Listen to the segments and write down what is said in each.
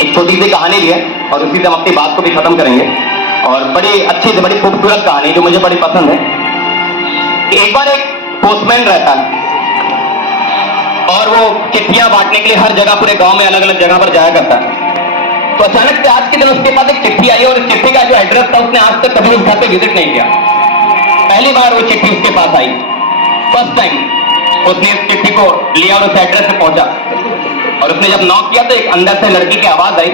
एक छोटी सी कहानी भी है और उसी से हम अपनी बात को भी खत्म करेंगे। और बड़ी अच्छी से बड़ी खूबसूरत कहानी जो मुझे बड़ी पसंद है कि एक बार एक पोस्टमैन रहता है और वो चिट्ठियां बांटने के लिए हर जगह पूरे गांव में अलग अलग जगह पर जाया करता है। तो अचानक से आज के दिन उसके पास एक चिट्ठी आई और इस चिट्ठी का जो एड्रेस था उसने आज तक कभी उस घर पे विजिट नहीं किया। पहली बार वो चिट्ठी उसके पास आई, फर्स्ट टाइम उसने इस चिट्ठी को लिया और उस एड्रेस पे पहुंचा और उसने जब नॉक किया तो एक अंदर से लड़की की आवाज आई।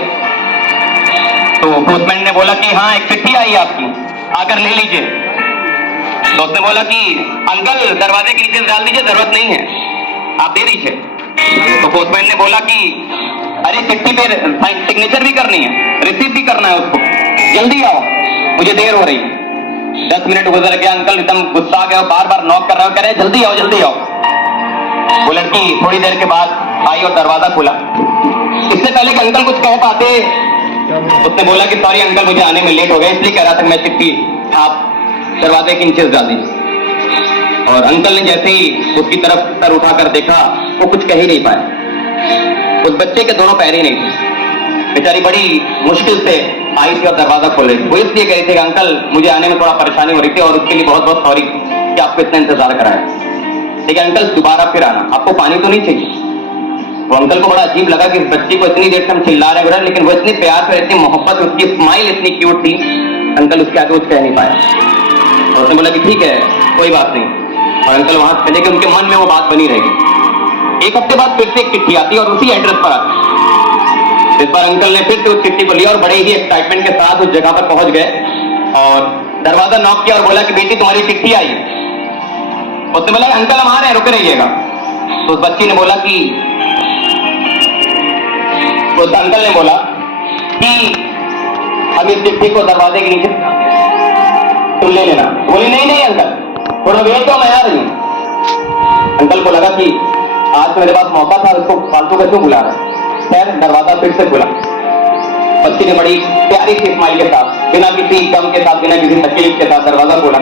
तो पोस्टमैन ने बोला कि हाँ एक चिट्ठी आई आपकी, आकर ले लीजिए। तो उसने बोला कि अंकल दरवाजे के नीचे डाल दीजिए, जरूरत नहीं है, आप दे दीजिए। तो पोस्टमैन ने बोला कि अरे चिट्ठी पे सिग्नेचर भी करनी है, रिसीव भी करना है उसको, जल्दी आओ, मुझे देर हो रही है। 10 मिनट गुजर गया, अंकल एकदम गुस्सा आ गया, बार बार नॉक कर रहा है, कह रहे जल्दी आओ जल्दी आओ। वो लड़की थोड़ी देर के बाद आई और दरवाजा खोला। इससे पहले कि अंकल कुछ कह पाते उसने बोला कि सॉरी अंकल मुझे आने में लेट हो गया, इसलिए कह रहा था मैं चिट्ठी आप दरवाजे के नीचे डाल दीजिए। और अंकल ने जैसे ही उसकी तरफ सर उठाकर देखा वो कुछ कह ही नहीं पाया। उस बच्चे के दोनों पैर ही नहीं थे, बेचारी बड़ी मुश्किल से आई थी और दरवाजा खोल रही थी। वो इसलिए कह रही थी कि अंकल मुझे आने में थोड़ा परेशानी हो रही थी और उसके लिए बहुत बहुत सॉरी कि आपको इतना इंतजार कराया। लेकिन अंकल दोबारा फिर आना, आपको पानी तो नहीं चाहिए? वो अंकल को बड़ा अजीब लगा कि इस बच्ची को इतनी देर से हम चिल्ला रहे हैं, लेकिन वो इतनी प्यार से, इतनी मोहब्बत, उसकी स्माइल इतनी क्यूट थी, अंकल उसके आगे कुछ कह नहीं पाया। और उसने बोला कि ठीक है कोई बात नहीं, और अंकल वहां से चले गए। उनके मन में वो बात बनी रहेगी। एक हफ्ते बाद फिर से एक चिट्ठी आती और उसी एड्रेस पर आती। इस बार अंकल ने फिर से उस चिट्ठी को लिया और बड़े ही एक्साइटमेंट के साथ उस जगह पर पहुंच गए और दरवाजा नॉक किया और बोला कि बेटी तुम्हारी चिट्ठी आई है। उसने बोला अंकल हम आ रहे हैं, रुके रहिएगा। तो उस बच्ची ने बोला कि उस अंकल ने बोला कि अब इस चिट्ठी को दरवाजे के नीचे तुम ले लेना। बोली नहीं नहीं अंकल थोड़ा वेट तो मैं आ रही हूं। अंकल को लगा कि आज मेरे पास मौका था, उसको फालतू का क्यों बुला रहा है। खैर दरवाजा फिर से खुला। बच्ची ने बड़ी प्यारी सी स्माइल के साथ, बिना किसी गम के साथ, बिना किसी तकलीफ के साथ दरवाजा खोला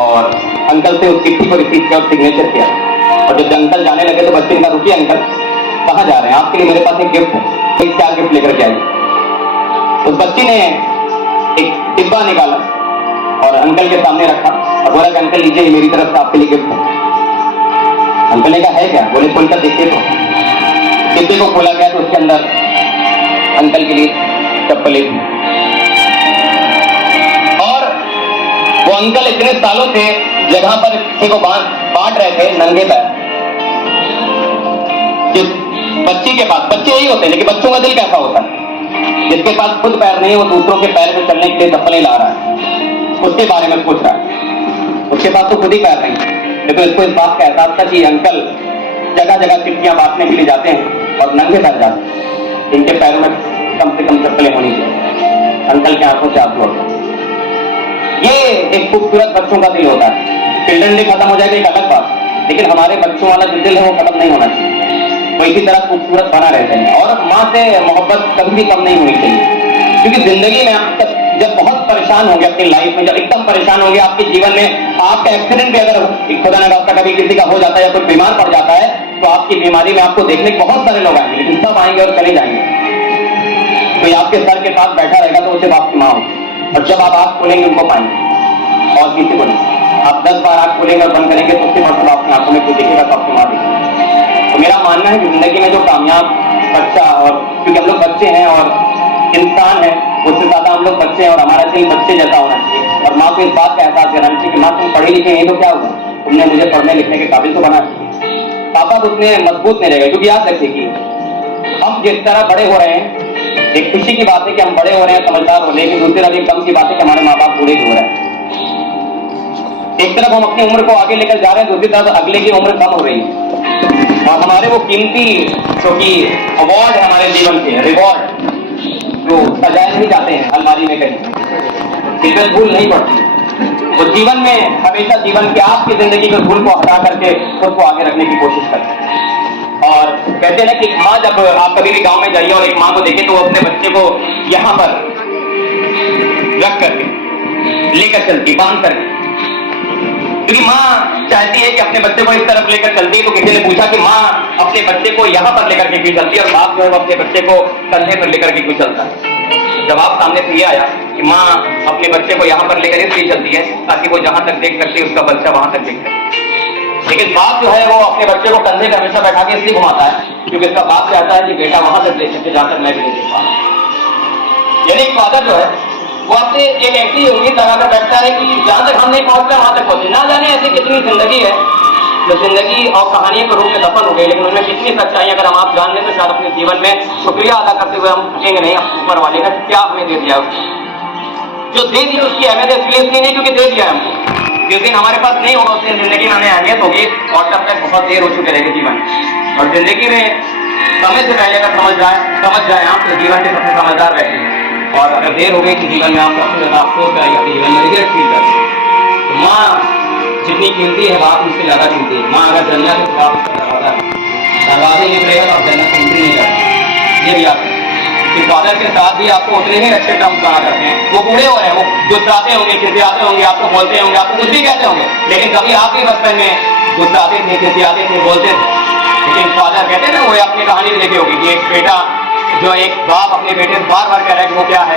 और अंकल से उस चिट्ठी को रिसीव किया और सिग्नेचर किया। और जब अंकल जाने लगे तो बच्चे ने कहा रुकिए अंकल कहाँ जा रहे हैं, आपके लिए मेरे पास एक गिफ्ट है, एक क्या गिफ्ट लेकर के आई। उस बच्ची ने एक डिब्बा निकाला और अंकल के सामने रखा और बोला कि अंकल लीजिए मेरी तरफ से आपके लिए गिफ्ट है। अंकल ने कहा है क्या? बोले खोलकर देखिए। तो डिब्बे को खोला गया तो उसके अंदर अंकल के लिए चप्पलें थी। और वो अंकल इतने सालों से जगह पर किसी को बांट रहे थे नंगे पैर। जिस बच्ची के पास, बच्चे यही होते हैं लेकिन बच्चों का दिल कैसा होता है, जिसके पास खुद पैर नहीं, वो दूसरों के पैर में चलने के लिए चप्पलें ला रहा है, उसके बारे में सोच रहा है। उसके पास तो खुद ही पैर नहीं, लेकिन इसको इस बात का एहसास था कि अंकल जगह जगह चिट्ठियां बांटने के लिए जाते हैं और नंगे पैर जाते हैं, इनके पैरों में कम से कम चप्पलें होनी चाहिए। अंकल के आंखों से आंसू होता है। ये एक खूबसूरत बच्चों का दिल होता है। चिल्ड्रन डे खत्म हो जाएगा एक अलग बात, लेकिन हमारे बच्चों वाला जो दिल है वो खत्म नहीं होना चाहिए, तो इसी तरह खूबसूरत बना रहता है। और माँ से मोहब्बत कभी भी कम नहीं होनी चाहिए, क्योंकि जिंदगी में आप जब बहुत परेशान होंगे अपनी लाइफ में, जब एकदम परेशान होंगे आपके जीवन में, आपका एक्सीडेंट भी अगर खुदा न खास्ता कभी किसी का हो जाता है या कोई बीमार पड़ जाता है, तो आपकी बीमारी में आपको देखने के बहुत सारे लोग आएंगे, लेकिन सब आएंगे और चले जाएंगे। कोई आपके सर के पास बैठा रहेगा तो उसे आपकी माँ होगी, और जब आप आंख खोलेंगे उनको पाएंगे और किसी को नहीं। आप 10 बार आंख खोलेंगे और बंद करेंगे तो उसके बाद आपकी आंखों में कोई दिखेगा तो आपकी माँ दिखेगी। तो मेरा मानना है कि जिंदगी में जो कामयाब बच्चा, और क्योंकि हम लोग बच्चे हैं और इंसान है, उससे ज्यादा हम लोग बच्चे हैं और हमारा दिल बच्चे जैसा होना चाहिए। और माँ को इस बात का एहसास कराना चाहिए कि माँ तुम पढ़ी लिखी नहीं तो क्या हुआ, तुमने मुझे पढ़ने लिखने के काबिल तो बना। पापा उतने मजबूत नहीं रहेगा, क्योंकि याद रखिए कि हम जिस तरह बड़े हो रहे हैं, एक खुशी की बात है कि हम बड़े हो रहे हैं, समझदार हो रहे हैं, लेकिन दूसरी तरफ एक गम की बात है कि हमारे माँ बाप बूढ़े हो रहे हैं। एक तरफ हम अपनी उम्र को आगे लेकर जा रहे हैं, दूसरी तरफ अगले की उम्र कम हो रही है और हमारे वो कीमती जो कि अवार्ड है हमारे जीवन के, रिवॉर्ड जो सजाए नहीं जाते हैं अलमारी में कहीं, जिसमें धूल नहीं पड़ती, वो जीवन में हमेशा जीवन के आपकी जिंदगी के धूल को हटा करके खुद को आगे रखने की कोशिश करते हैं। और कहते हैं ना कि माँ, जब आप कभी भी गांव में जाइए और एक माँ को देखें तो वो अपने बच्चे को यहाँ पर रख करके लेकर चलती, बांध करके, क्योंकि माँ चाहती है कि अपने बच्चे को इस तरफ लेकर चलती है। तो किसी ने पूछा कि माँ अपने बच्चे को यहाँ पर लेकर के क्यों चलती है और बाप जो है वो अपने बच्चे को कंधे पर लेकर के क्यों चलता है? जवाब सामने से ये आया कि माँ अपने बच्चे को यहाँ पर लेकर इसलिए चलती है ताकि वो जहां तक देख सकती है उसका बच्चा वहां तक देख सके। लेकिन बाप जो है वो अपने बच्चे को कंधे पर हमेशा बैठा के इसलिए घुमाता है क्योंकि उसका बाप चाहता है कि बेटा वहां तक देख सके जहां तक मैं भी नहीं देख पा रहा। यानी फादर जो है वो आपसे एक ऐसी उम्मीद लगाकर बैठता है कि जहां तक हम नहीं पहुंचते वहां तक पहुंचे। ना जाने ऐसी कितनी जिंदगी है जो जिंदगी और कहानियों के रूप में दफन हो गई, लेकिन उनमें कितनी सच्चाई अगर हम आप जान लें तो शायद अपने जीवन में शुक्रिया अदा करते हुए हम पूछेंगे नहीं ऊपर वाले का क्या हमें दे दिया उसने। जो दे दिया उसकी अहमियत इसलिए नहीं क्योंकि दे दिया हमको। जिस दिन हमारे पास नहीं होगा उस दिन जिंदगी में हमें अहमियत होगी और तब तक बहुत देर हो चुके रहेगी जीवन में। और जिंदगी में समय से पहले अगर समझ जाए आप तो जीवन के सबसे समझदार व्यक्ति हैं। और अगर देर हो गई कि जीवन में आप सबसे ज्यादा अफसोस करेंगे, अपने जीवन में रिग्रेट फील करेंगे। तो माँ जितनी कीमती है बाप उससे ज्यादा कीमती है। माँ अगर जन्नत के खिलाफ उसका दरवाजे नहीं पड़ेगा तो आप जन्नत एंट्री नहीं करते। ये भी आप कि फादर के साथ भी आपको उतने ही अच्छे टर्म्स बना करते हैं। वो बूढ़े हो रहे हैं, वो गुस्साते होंगे, खिसियाते होंगे, आपको बोलते होंगे, आपको कुछ भी कहते होंगे, लेकिन कभी आप भी बचपन में गुस्साते थे, खिसियाते थे, बोलते थे। लेकिन फादर कहते हैं ना, वो अपनी कहानी भी देखी होगी कि एक बेटा जो एक बाप अपने बेटे से बार बार कह रहा है कि वो क्या है,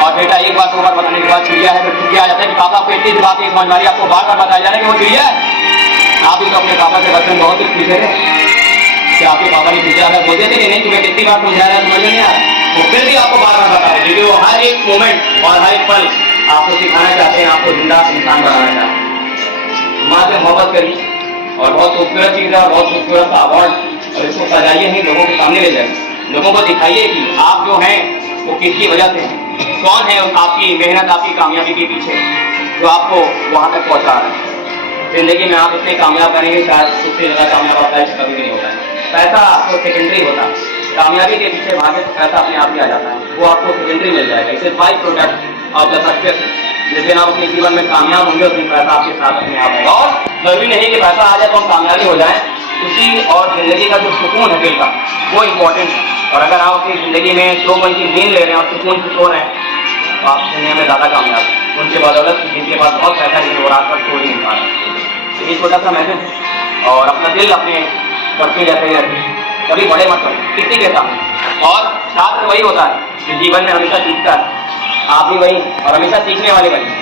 और बेटा एक बार दो बार बताने के बाद चिड़िया है, फिर क्या आ जाता है कि पापा को इतनी बात एक समझ मारी, आपको बार बार बताया जा रहा है कि वो चिड़िया है। आप भी तो अपने पापा से बचपन बहुत कुछ सीखे थे कि आपके पापा ने चिड़िया अगर बोलते थे कि नहीं तुम्हें कितनी बार समझा रहा है, समझ में नहीं आ रहा, तो फिर भी आपको बार बार बता रहे क्योंकि वो हर एक मोमेंट और हर एक पल आपको सिखाना चाहते हैं, आपको जिंदा इंसान बनाना चाहते हैं। माँ से मोहब्बत करिए और बहुत खूबसूरत चीज है और बहुत खूबसूरत अवार्ड, और इसको सजाइए ही, लोगों के सामने ले जाइए, लोगों को दिखाइए कि आप जो हैं वो किसकी वजह से हैं, कौन है आपकी मेहनत, आपकी कामयाबी के पीछे जो आपको वहां तक पहुंचा रहा है। जिंदगी में आप इतने कामयाब करेंगे शायद उससे ज्यादा कामयाब आपका लाइफ कभी भी नहीं होता है। पैसा आपको सेकेंडरी होता है, कामयाबी के पीछे भागे तो पैसा अपने आप ही आ जाता है, वो आपको सेकेंडरी मिल जाएगा। इसे by product of the success. जिस दिन आप अपने जीवन में कामयाब होंगे उस दिन पैसा आपके साथ अपने आप आएगा। और जरूरी नहीं कि पैसा आ जाए तो हम कामयाबी हो जाए, खुशी और जिंदगी का जो सुकून है दिल का वो इम्पोर्टेंट है। और अगर आप अपनी जिंदगी में 2 मन की नींद ले रहे हैं और सुकून से सो रहे हैं तो आप दुनिया में ज्यादा कामयाब हैं उनके बदौलत जिनके पास बहुत पैसा है वो रात पर सो ही नहीं पा रहे। ये छोटा सा मैसेज, और अपना दिल अपने पत्नी जैसे ही रखें, कभी बड़े मत बने किसी के साथ। और छात्र वही होता है जो जीवन में हमेशा सीखता है, आप भी वही और हमेशा सीखने वाले बनिए,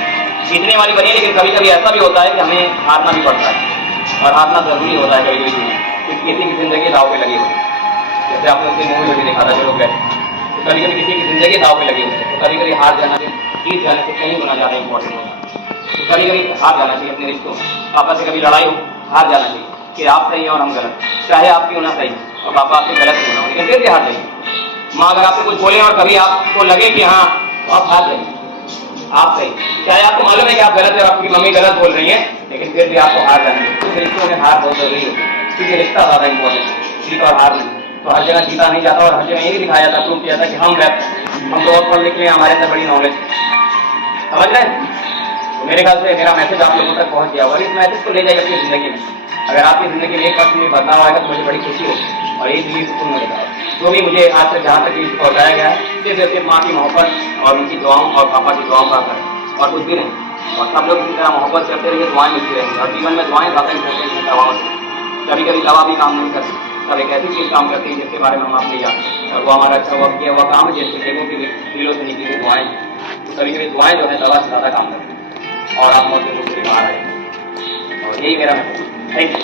सीखने वाली बनिए। लेकिन कभी कभी ऐसा भी होता है कि हमें हारना भी पड़ता है, और हारना जरूरी होता है कभी कभी क्योंकि किसी की जिंदगी दाव पे लगी होती है। जैसे आपने उसके मूवी में भी देखा था जो लोग गए, तो कभी कभी किसी की जिंदगी दाव पे लगी होती है, तो कभी कभी हार जाना चाहिए, जीत जाने से कहीं गुना ज्यादा इंपॉर्टेंट होता है। तो कभी कभी हार जाना चाहिए अपने रिश्तों में, पापा से कभी लड़ाई हो हार जाना चाहिए कि आप सही हैं और हम गलत, चाहे आपकी होना सही और पापा आपसे गलत होना हो, लेकिन फिर भी हार जाइए। माँ अगर आपसे कुछ बोले और कभी आपको लगे कि हाँ तो आप हार जाइए, आप सही, चाहे आपको मालूम है कि आप गलत है और आपकी मम्मी गलत बोल रही है, लेकिन फिर भी आपको हार जाना है। तो रिश्तों में हार बहुत जरूरी होती है क्योंकि रिश्ता ज्यादा इंपॉर्टेंट है, जीत और हार नहीं। तो हर जगह जीता नहीं जाता और हर जगह यही दिखाया जाता, प्रूव किया जाता कि हम तो और पढ़ लिख लें, हमारे अंदर बड़ी नॉलेज, समझ रहे हैं। तो मेरे ख्याल से मेरा मैसेज आप लोगों तक पहुंच गया और इस मैसेज को ले जाइए अपनी जिंदगी में। अगर आपकी जिंदगी में 1% में बदलाव आएगा तो मुझे बड़ी खुशी होगी और एक भी सुकून मिलेगा। जो भी मुझे आज तक जहाँ तक पहुँचाया गया है सिर्फ माँ की मोहब्बत और उनकी दुआओं और पापा की दुआओं का असर, और कुछ भी नहीं। और सब लोग इसी तरह मोहब्बत करते रहेंगे, दुआएं मिलती रहेंगी और जीवन में दुआएं ज़्यादा इंपॉर्टेंट है दवाओं से। कभी कभी दवा भी काम नहीं करती, सब एक ऐसी चीज़ काम करती है जिसके बारे में हम आप नहीं जानते, और वो हमारा अच्छा हुआ किया हुआ काम है जिससे लोगों के दिलों से निकली हुई दुआएं। तो कभी कभी दुआएं जो है दवा से ज़्यादा काम करती है और आप मौत के मुझसे बाहर आएंगे। और यही मेरा message. Thank you.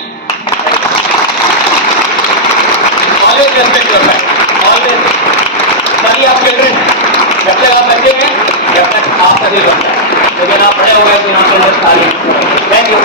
Always respect your parents, always study of children. जब तक आप बच्चे हैं जब तक आपका दिल बनता है, लेकिन आप बड़े हो गए तो यहाँ पे खाली। Thank you.